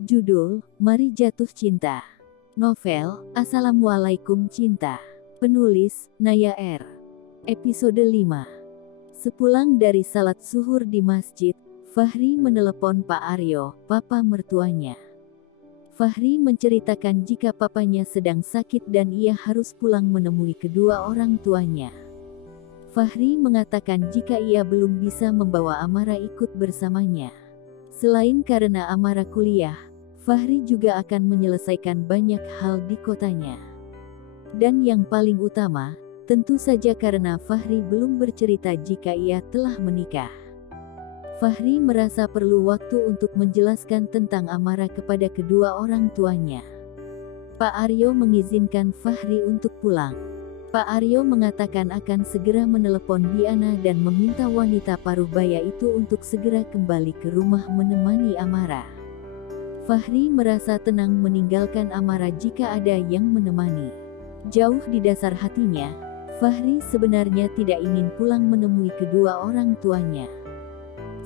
Judul, Mari Jatuh Cinta. Novel, Assalamualaikum Cinta. Penulis, Naya R. Episode 5. Sepulang dari salat zuhur di masjid, Fahri menelepon Pak Aryo, papa mertuanya. Fahri menceritakan jika papanya sedang sakit dan ia harus pulang menemui kedua orang tuanya. Fahri mengatakan jika ia belum bisa membawa Amara ikut bersamanya. Selain karena Amara kuliah, Fahri juga akan menyelesaikan banyak hal di kotanya. Dan yang paling utama, tentu saja karena Fahri belum bercerita jika ia telah menikah. Fahri merasa perlu waktu untuk menjelaskan tentang Amara kepada kedua orang tuanya. Pak Aryo mengizinkan Fahri untuk pulang. Pak Aryo mengatakan akan segera menelepon Biana dan meminta wanita paruh-baya itu untuk segera kembali ke rumah menemani Amara. Fahri merasa tenang meninggalkan Amara jika ada yang menemani. Jauh di dasar hatinya, Fahri sebenarnya tidak ingin pulang menemui kedua orang tuanya.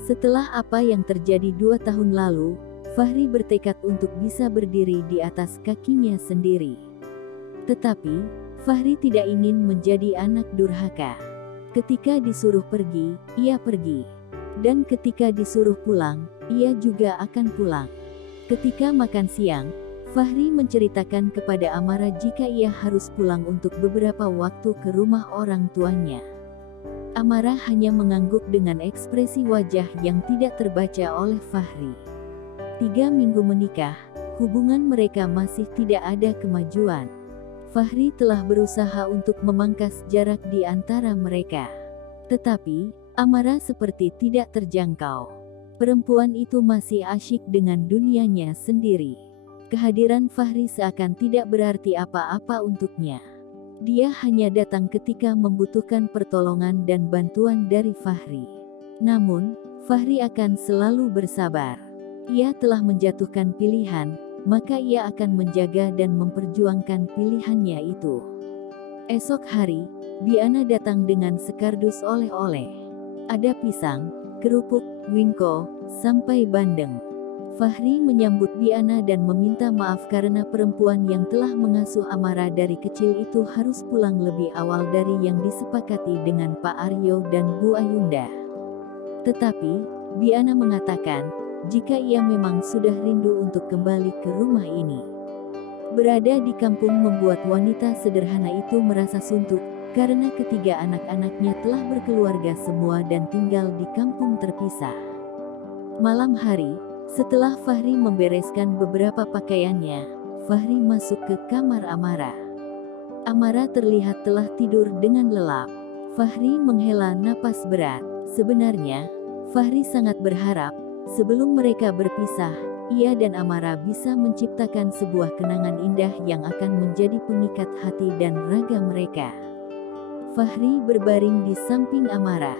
Setelah apa yang terjadi 2 tahun lalu, Fahri bertekad untuk bisa berdiri di atas kakinya sendiri. Tetapi, Fahri tidak ingin menjadi anak durhaka. Ketika disuruh pergi, ia pergi. Dan ketika disuruh pulang, ia juga akan pulang. Ketika makan siang, Fahri menceritakan kepada Amara jika ia harus pulang untuk beberapa waktu ke rumah orang tuanya. Amara hanya mengangguk dengan ekspresi wajah yang tidak terbaca oleh Fahri. 3 minggu menikah, hubungan mereka masih tidak ada kemajuan. Fahri telah berusaha untuk memangkas jarak di antara mereka. Tetapi, Amara seperti tidak terjangkau. Perempuan itu masih asyik dengan dunianya sendiri. Kehadiran Fahri seakan tidak berarti apa-apa untuknya. Dia hanya datang ketika membutuhkan pertolongan dan bantuan dari Fahri. Namun, Fahri akan selalu bersabar. Ia telah menjatuhkan pilihan, maka ia akan menjaga dan memperjuangkan pilihannya itu. Esok hari, Biana datang dengan sekardus oleh-oleh. Ada pisang, kerupuk, wingko, sampai bandeng. Fahri menyambut Biana dan meminta maaf karena perempuan yang telah mengasuh Amara dari kecil itu harus pulang lebih awal dari yang disepakati dengan Pak Aryo dan Bu Ayunda. Tetapi, Biana mengatakan, jika ia memang sudah rindu untuk kembali ke rumah ini. Berada di kampung membuat wanita sederhana itu merasa suntuk, karena ketiga anak-anaknya telah berkeluarga semua dan tinggal di kampung terpisah. Malam hari, setelah Fahri membereskan beberapa pakaiannya, Fahri masuk ke kamar Amara. Amara terlihat telah tidur dengan lelap. Fahri menghela napas berat. Sebenarnya, Fahri sangat berharap, sebelum mereka berpisah, ia dan Amara bisa menciptakan sebuah kenangan indah yang akan menjadi pengikat hati dan raga mereka. Fahri berbaring di samping Amara.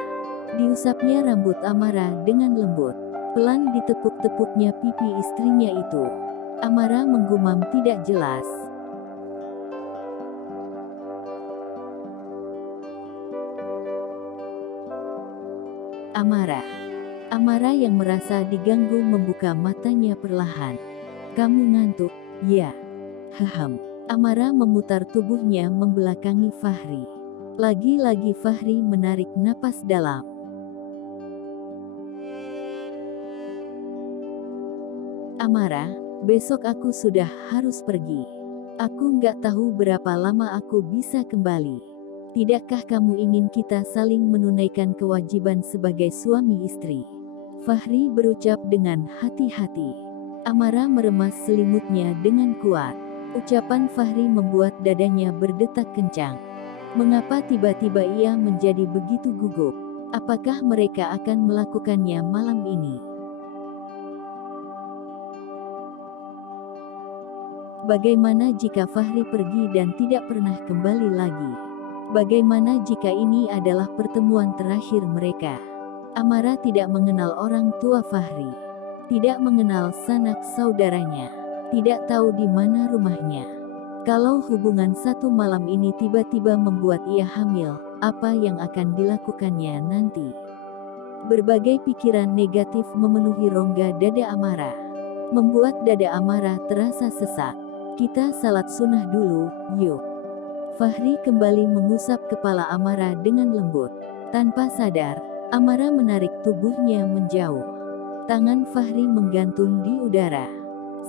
Diusapnya rambut Amara dengan lembut. Pelan ditepuk-tepuknya pipi istrinya itu. Amara menggumam tidak jelas. Amara yang merasa diganggu membuka matanya perlahan. Kamu ngantuk, ya? Hahem. Amara memutar tubuhnya membelakangi Fahri. Lagi-lagi Fahri menarik napas dalam. Amara, besok aku sudah harus pergi. Aku nggak tahu berapa lama aku bisa kembali. Tidakkah kamu ingin kita saling menunaikan kewajiban sebagai suami istri? Fahri berucap dengan hati-hati. Amara meremas selimutnya dengan kuat. Ucapan Fahri membuat dadanya berdetak kencang. Mengapa tiba-tiba ia menjadi begitu gugup? Apakah mereka akan melakukannya malam ini? Bagaimana jika Fahri pergi dan tidak pernah kembali lagi? Bagaimana jika ini adalah pertemuan terakhir mereka? Amara tidak mengenal orang tua Fahri, tidak mengenal sanak saudaranya, tidak tahu di mana rumahnya. Kalau hubungan satu malam ini tiba-tiba membuat ia hamil, apa yang akan dilakukannya nanti? Berbagai pikiran negatif memenuhi rongga dada Amara. membuat dada Amara terasa sesak. Kita salat sunnah dulu, yuk. Fahri kembali mengusap kepala Amara dengan lembut. Tanpa sadar, Amara menarik tubuhnya menjauh. Tangan Fahri menggantung di udara.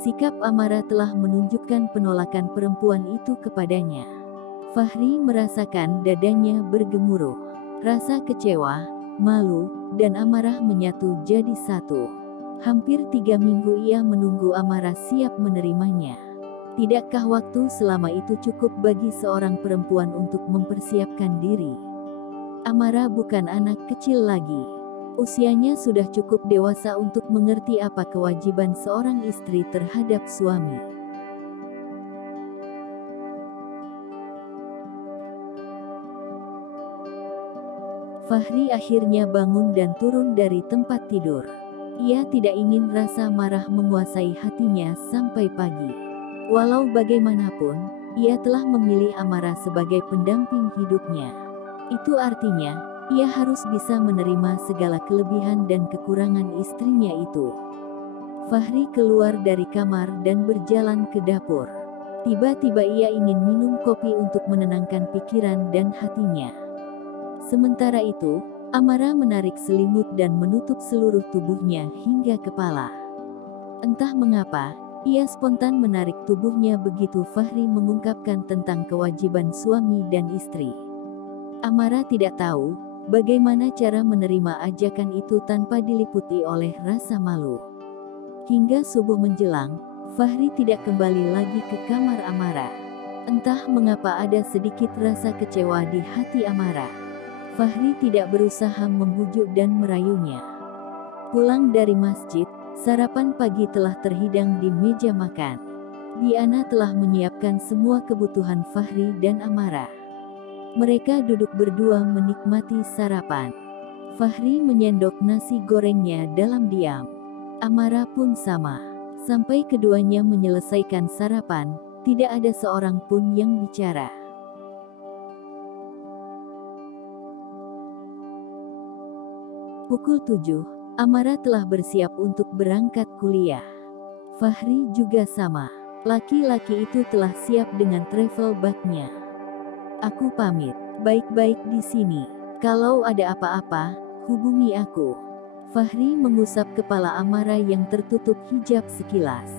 Sikap Amara telah menunjukkan penolakan perempuan itu kepadanya. Fahri merasakan dadanya bergemuruh. Rasa kecewa, malu, dan amarah menyatu jadi satu. Hampir 3 minggu ia menunggu Amara siap menerimanya. Tidakkah waktu selama itu cukup bagi seorang perempuan untuk mempersiapkan diri? Amara bukan anak kecil lagi. Usianya sudah cukup dewasa untuk mengerti apa kewajiban seorang istri terhadap suami. Fahri akhirnya bangun dan turun dari tempat tidur. Ia tidak ingin rasa marah menguasai hatinya sampai pagi. Walau bagaimanapun, ia telah memilih Amara sebagai pendamping hidupnya. Itu artinya, ia harus bisa menerima segala kelebihan dan kekurangan istrinya itu. Fahri keluar dari kamar dan berjalan ke dapur. Tiba-tiba ia ingin minum kopi untuk menenangkan pikiran dan hatinya. Sementara itu, Amara menarik selimut dan menutup seluruh tubuhnya hingga kepala. Entah mengapa, ia spontan menarik tubuhnya begitu Fahri mengungkapkan tentang kewajiban suami dan istri. Amara tidak tahu bagaimana cara menerima ajakan itu tanpa diliputi oleh rasa malu. Hingga subuh menjelang, Fahri tidak kembali lagi ke kamar Amara. Entah mengapa ada sedikit rasa kecewa di hati Amara. Fahri tidak berusaha membujuk dan merayunya. Pulang dari masjid, sarapan pagi telah terhidang di meja makan. Biana telah menyiapkan semua kebutuhan Fahri dan Amara. Mereka duduk berdua menikmati sarapan. Fahri menyendok nasi gorengnya dalam diam. Amara pun sama. Sampai keduanya menyelesaikan sarapan, tidak ada seorang pun yang bicara. Pukul 7, Amara telah bersiap untuk berangkat kuliah. Fahri juga sama. Laki-laki itu telah siap dengan travel bag-nya. Aku pamit. Baik-baik di sini. Kalau ada apa-apa, hubungi aku. Fahri mengusap kepala Amara yang tertutup hijab sekilas.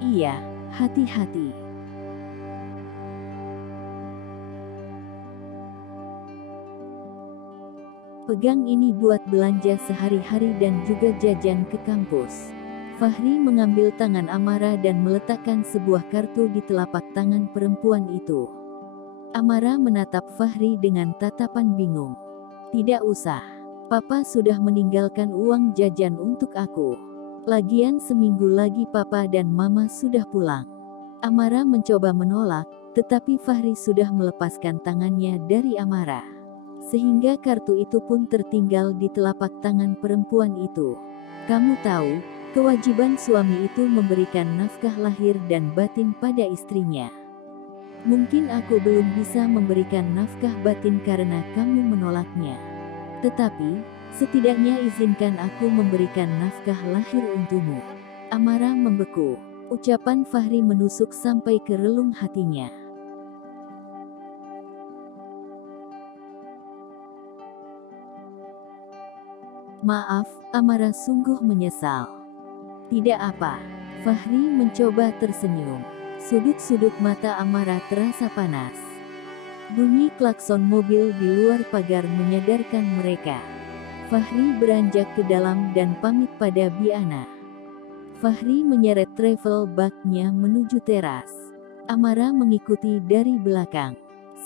Iya, hati-hati. Pegang ini buat belanja sehari-hari dan juga jajan ke kampus. Fahri mengambil tangan Amara dan meletakkan sebuah kartu di telapak tangan perempuan itu. Amara menatap Fahri dengan tatapan bingung. Tidak usah. Papa sudah meninggalkan uang jajan untuk aku. Lagian seminggu lagi Papa dan Mama sudah pulang. Amara mencoba menolak, tetapi Fahri sudah melepaskan tangannya dari Amara. Sehingga kartu itu pun tertinggal di telapak tangan perempuan itu. Kamu tahu, kewajiban suami itu memberikan nafkah lahir dan batin pada istrinya. Mungkin aku belum bisa memberikan nafkah batin karena kamu menolaknya. Tetapi, setidaknya izinkan aku memberikan nafkah lahir untukmu. Amara membeku. Ucapan Fahri menusuk sampai ke relung hatinya. Maaf, Amara sungguh menyesal. Tidak apa. Fahri mencoba tersenyum. Sudut-sudut mata Amara terasa panas. Bunyi klakson mobil di luar pagar menyadarkan mereka. Fahri beranjak ke dalam dan pamit pada Biana. Fahri menyeret travel bag-nya menuju teras. Amara mengikuti dari belakang.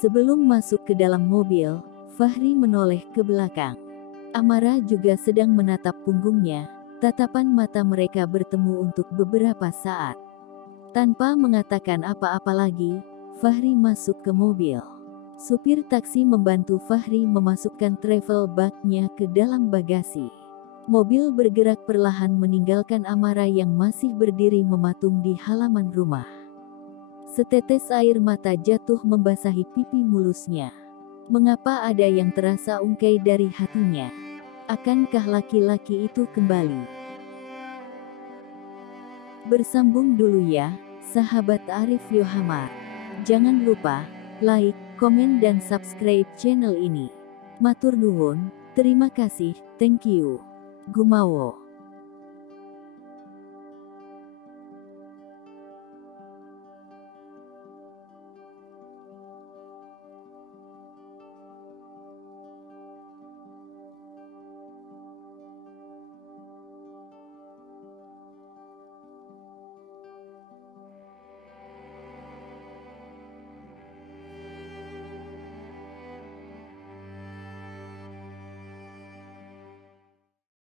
Sebelum masuk ke dalam mobil, Fahri menoleh ke belakang. Amara juga sedang menatap punggungnya. Tatapan mata mereka bertemu untuk beberapa saat. Tanpa mengatakan apa-apa lagi, Fahri masuk ke mobil. Supir taksi membantu Fahri memasukkan travel bag-nya ke dalam bagasi. Mobil bergerak perlahan meninggalkan Amara yang masih berdiri mematung di halaman rumah. Setetes air mata jatuh membasahi pipi mulusnya. Mengapa ada yang terasa ungkai dari hatinya? Akankah laki-laki itu kembali? Bersambung dulu ya, sahabat Arif Yohamar. Jangan lupa like, komen dan subscribe channel ini. Matur nuwun, terima kasih, thank you. Gumawo.